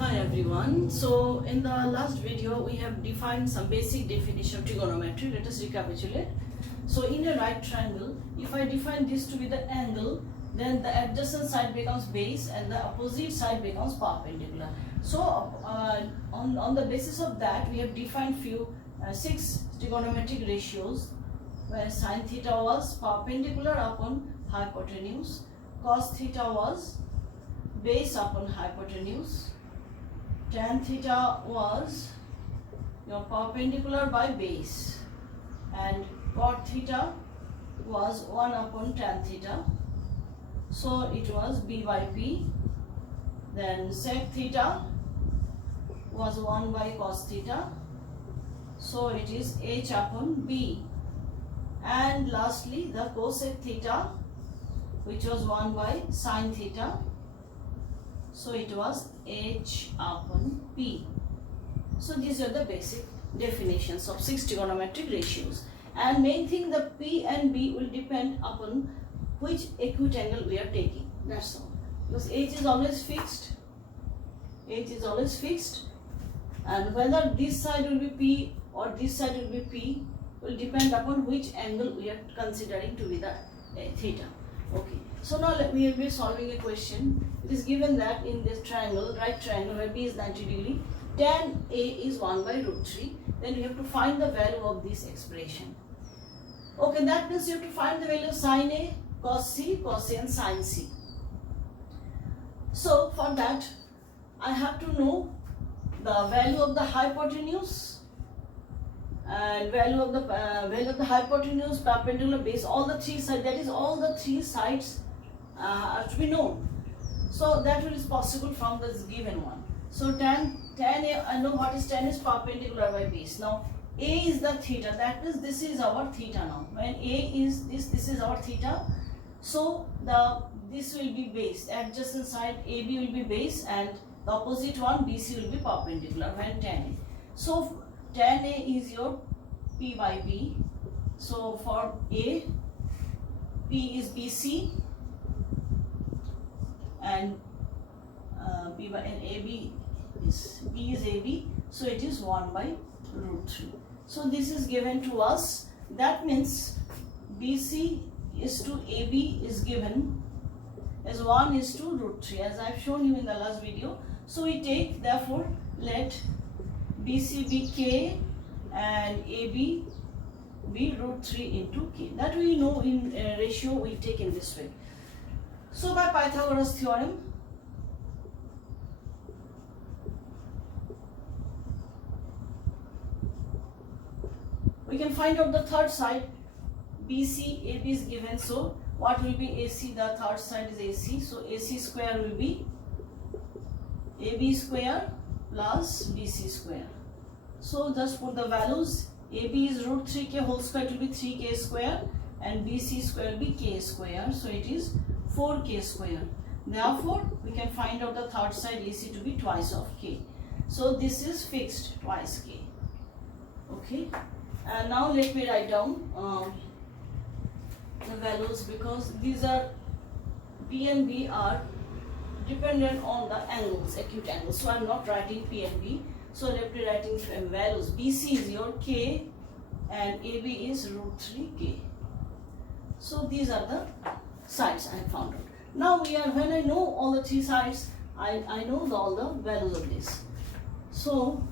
Hi everyone. So in the last video we have defined some basic definition of trigonometry. Let us recapitulate. So in a right triangle, if I define this to be the angle, then the adjacent side becomes base and the opposite side becomes perpendicular. So on the basis of that, we have defined six trigonometric ratios where sin theta was perpendicular upon hypotenuse, cos theta was base upon hypotenuse, tan theta was your perpendicular by base, and cot theta was 1 upon tan theta, so it was b by p. Then sec theta was 1 by cos theta, so it is h upon b. And lastly the cosec theta, which was 1 by sin theta, so it was h upon p. So these are the basic definitions of 6 trigonometric ratios. And main thing, the p and b will depend upon which acute angle we are taking. That's all. Because h is always fixed. H is always fixed. And whether this side will be p or this side will be p will depend upon which angle we are considering to be the theta. Okay. So now we will be solving a question. It is given that in this triangle, right triangle, where b is 90 degree, tan a is 1 by root 3. Then we have to find the value of this expression. Okay, that means you have to find the value of sin a, cos c, and sin c. So for that, I have to know the value of the hypotenuse and value of the hypotenuse, perpendicular, base, all the three sides. That is, all the three sides are to be known. So that is possible from this given one. So tan a, I know what is tan is perpendicular by base. Now a is the theta. That means this is our theta now. When a is this is our theta. So this will be base. Adjacent side AB will be base, and the opposite one BC will be perpendicular when tan a. So tan a is your P by B. So for A, P is BC and AB is B is AB. So it is 1 by root 3. So this is given to us. That means BC is to AB is given as 1 is to root 3, as I have shown you in the last video. So we take, therefore, let BC be K and AB be root 3 into K. That we know in ratio we take in this way. So by Pythagoras theorem, we can find out the third side. BC, AB is given, so what will be AC? The third side is AC, so AC square will be AB square plus BC square. So just put the values. AB is root 3k whole square, it will be 3k square, and BC square will be k square, so it is 4k square. Therefore, we can find out the third side AC to be twice of k. So this is fixed, twice k. Okay. And now let me write down the values, because these are P and B are dependent on the angles, acute angles. So I am not writing P and B. So let me writing values. BC is your K and AB is root 3k. So these are the sides I have found out. Now when I know all the three sides, I know all the values of this. So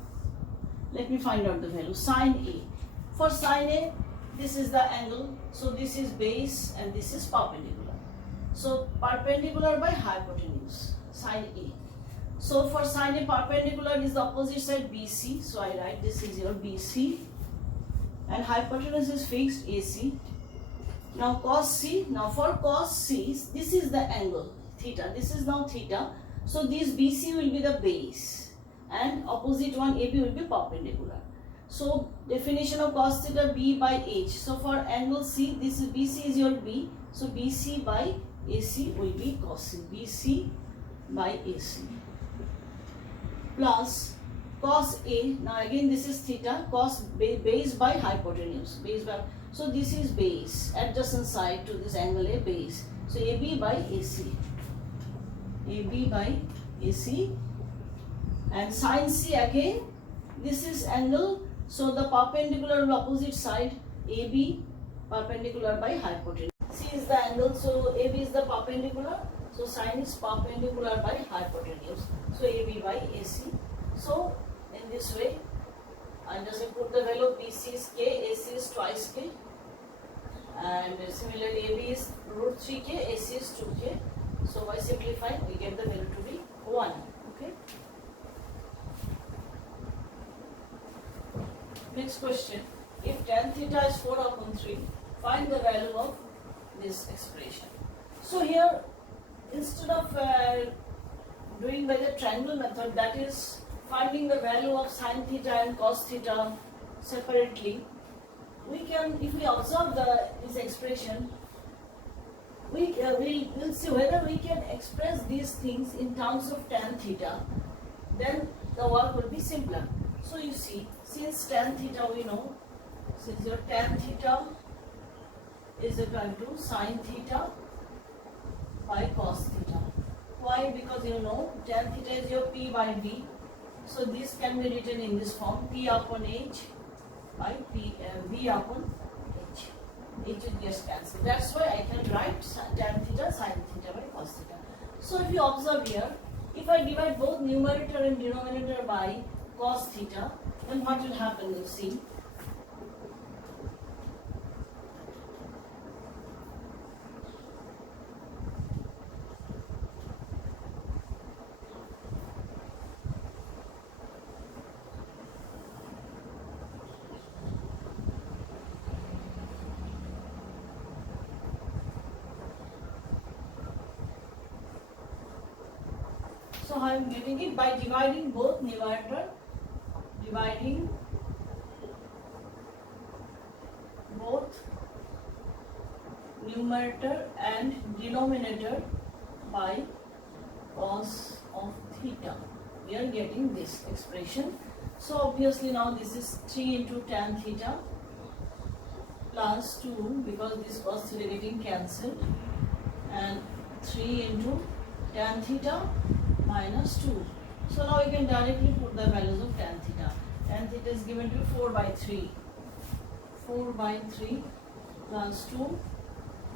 let me find out the value. Sin A. For sin A, this is the angle. So this is base and this is perpendicular. So perpendicular by hypotenuse, sin A. So for sin A, perpendicular is the opposite side BC. So I write this is your BC, and hypotenuse is fixed AC. Now cos C. Now for cos C, this is the angle theta. This is now theta. So this BC will be the base, and opposite one AB will be perpendicular. So definition of cos theta, B by H. So for angle C, this is BC is your B. So BC by AC will be cos C. BC by AC plus cos A. Now again this is theta, cos base by hypotenuse, base by. So this is base, adjacent side to this angle A, base. So AB by AC. AB by AC And sin C again, this is angle, so the perpendicular on opposite side, AB perpendicular by hypotenuse. C is the angle, so AB is the perpendicular, so sin is perpendicular by hypotenuse. So AB by AC. So in this way, I just put the value of BC is K, AC is twice K, and similarly AB is root 3K, AC is 2K. So by simplifying, we get the value to be 1. Okay. Next question. If tan theta is 4 upon 3, find the value of this expression. So here, instead of doing by the triangle method, that is finding the value of sin theta and cos theta separately, we can, if we observe this expression, we'll see whether we can express these things in terms of tan theta, then the work will be simpler. So you see, since tan theta we know, since your tan theta is equal to sin theta by cos theta. Why? Because you know tan theta is your P by V. So this can be written in this form, P upon H by V upon H. H will just cancel. That's why I can write tan theta sin theta by cos theta. So if you observe here, if I divide both numerator and denominator by cos theta, then what will happen? You see. So I am getting it by dividing both numerator, dividing both numerator and denominator by cos of theta. We are getting this expression. So obviously now this is 3 into tan theta plus 2, because this cos theta getting cancelled, and 3 into tan theta minus 2. So now we can directly put the values of tan theta. Tan theta is given to 4 by 3. 4 by 3 plus 2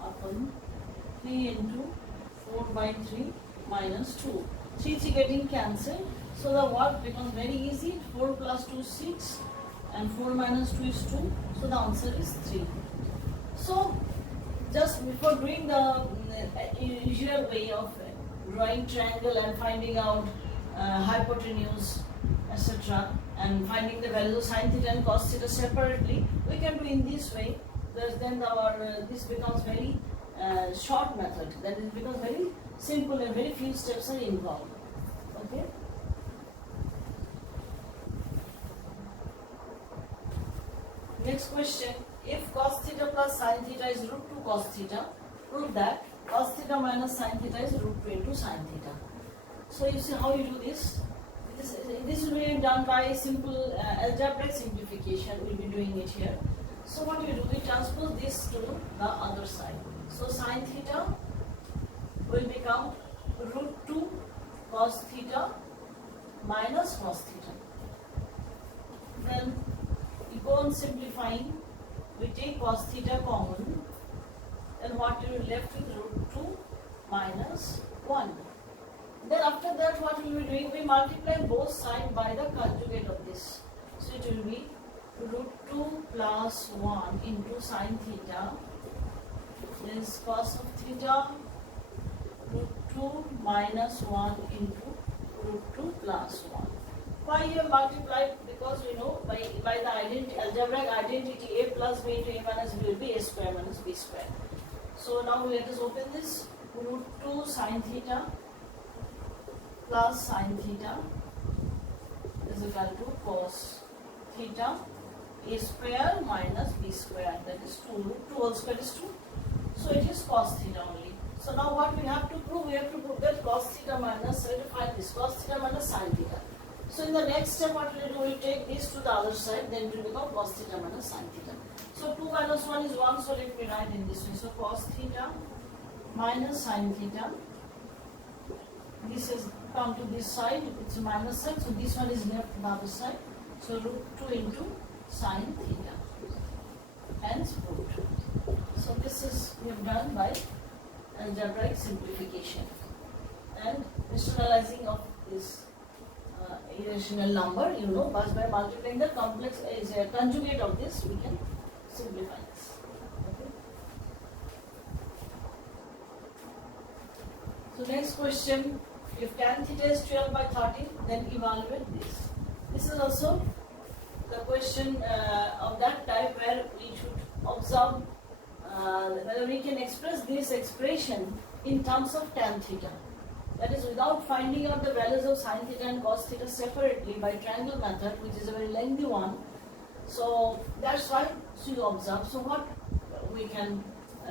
upon 3 into 4 by 3 minus 2. 3 getting cancelled. So the work becomes very easy. 4 plus 2 is 6 and 4 minus 2 is 2. So the answer is 3. So just before doing the usual way of drawing triangle and finding out hypotenuse, etc., and finding the values of sin theta and cos theta separately, we can do in this way. Then our this becomes very short method. That it becomes very simple and very few steps are involved. Okay. Next question: if cos theta plus sin theta is root 2 cos theta, prove that cos theta minus sin theta is root 2 into sin theta. So you see how you do this. This will be done by simple algebraic simplification. We'll be doing it here. So what you do, we transpose this to the other side. So sin theta will become root 2 cos theta minus cos theta. Then we go on simplifying. We take cos theta common. Then what you will left with root 2 minus 1. Then after that what we will be doing, we multiply both sides by the conjugate of this. So it will be root 2 plus 1 into sin theta is cos of theta, root 2 minus 1 into root 2 plus 1. Why you have multiplied? Because we know by the algebraic identity a plus b into a minus b will be a square minus b square. So now let us open this. Root 2 sin theta plus sin theta is equal to cos theta a square minus b square, that is 2. Root 2 whole square is 2. So it is cos theta only. So now what we have to prove? We have to prove that cos theta minus, so to find this cos theta minus sin theta. So in the next step what we will do, we will take this to the other side, then it will become cos theta minus sin theta. So 2 minus 1 is 1, so let me write in this way. So cos theta minus sin theta this has come to this side, it's a minus sign, so this one is left on the other side. So root 2 into sine theta, hence root. So this is we have done by algebraic simplification and rationalizing of this irrational number, you know, but by multiplying the complex is a conjugate of this, we can simplify this. Okay. So next question, if tan theta is 12 by 13, then evaluate this. This is also the question of that type where we should observe whether we can express this expression in terms of tan theta. That is, without finding out the values of sin theta and cos theta separately by triangle method, which is a very lengthy one. So that's why you observe. So what we can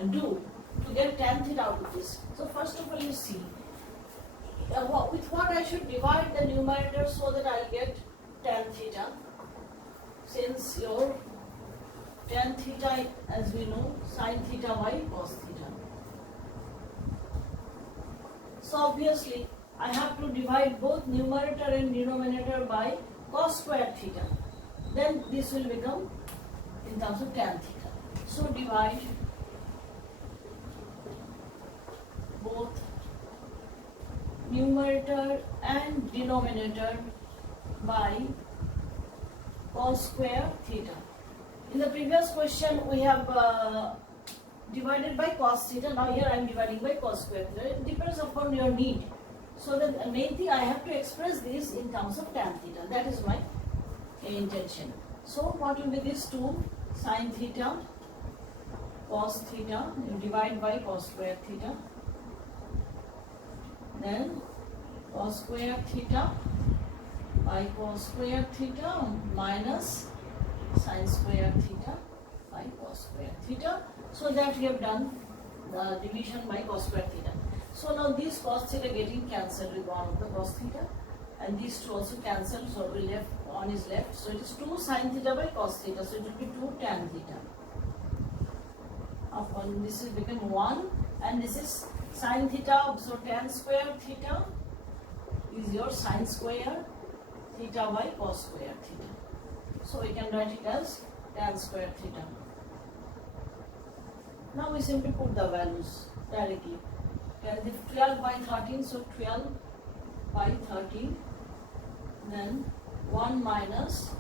do to get tan theta out of this? So first of all, you see with what I should divide the numerator so that I'll get tan theta. Since your tan theta, as we know, sin theta by cos theta. So obviously, I have to divide both numerator and denominator by cos square theta. Then this will become in terms of tan theta. So divide both numerator and denominator by cos square theta. In the previous question, we have divided by cos theta. Now here I am dividing by cos square theta. It depends upon your need. So the main thing, I have to express this in terms of tan theta. That is my intention. So what will be this 2 sin theta cos theta, you divide by cos square theta, then cos square theta by cos square theta minus sin square theta by cos square theta. So that we have done the division by cos square theta. So now this cos theta getting cancelled with one of the cos theta, and these two also cancelled, so we left, one is left. So it is 2 sin theta by cos theta, so it will be 2 tan theta. Upon this will become 1, and this is sin theta, so tan square theta is your sin square theta by cos square theta. So we can write it as tan square theta. Now we simply put the values directly. If 12 by 13, so 12 by 13, then 1 minus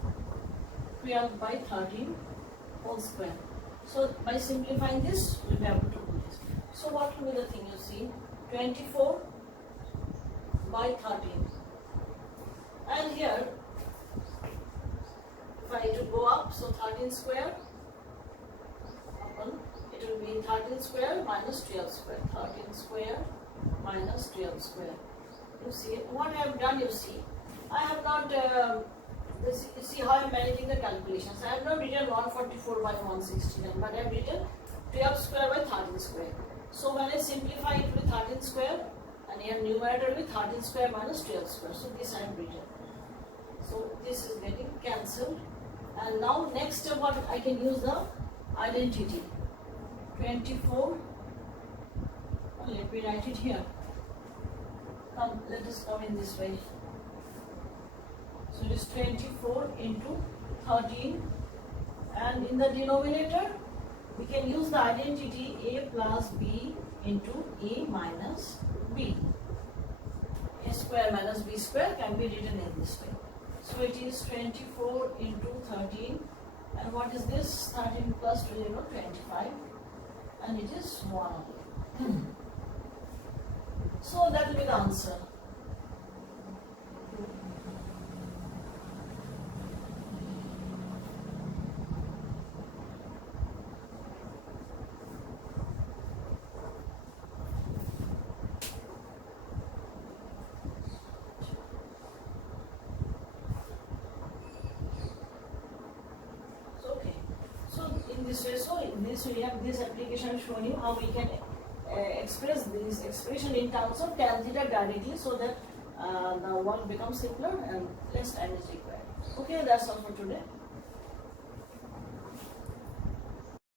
12 by 13 whole square. So by simplifying this, we will be able to do this. So what will be the thing you see? 24 by 13. And here, if I to go up, so 13 square, it will be 13 square minus 12 square. 13 square minus 12 square. You see what I have done, you see. I have not, you see how I am managing the calculations. I have not written 144 by 169, but I have written 12 square by 13 square. So when I simplify it with 13 square, and here numerator with 13 square minus 12 square. So this I have written. So this is getting cancelled. And now next step, what I can use the identity. 24, let me write it here. Come, let us come in this way. So it is 24 into 13, and in the denominator we can use the identity a plus b into a minus b. A square minus b square can be written in this way. So it is 24 into 13, and what is this? 13 plus 2, 25, and it is 1. So that will be the answer. This way, so in this we have this application shown you how we can express this expression in terms of tan theta directly, so that the work becomes simpler and less time is required. Okay, that's all for today.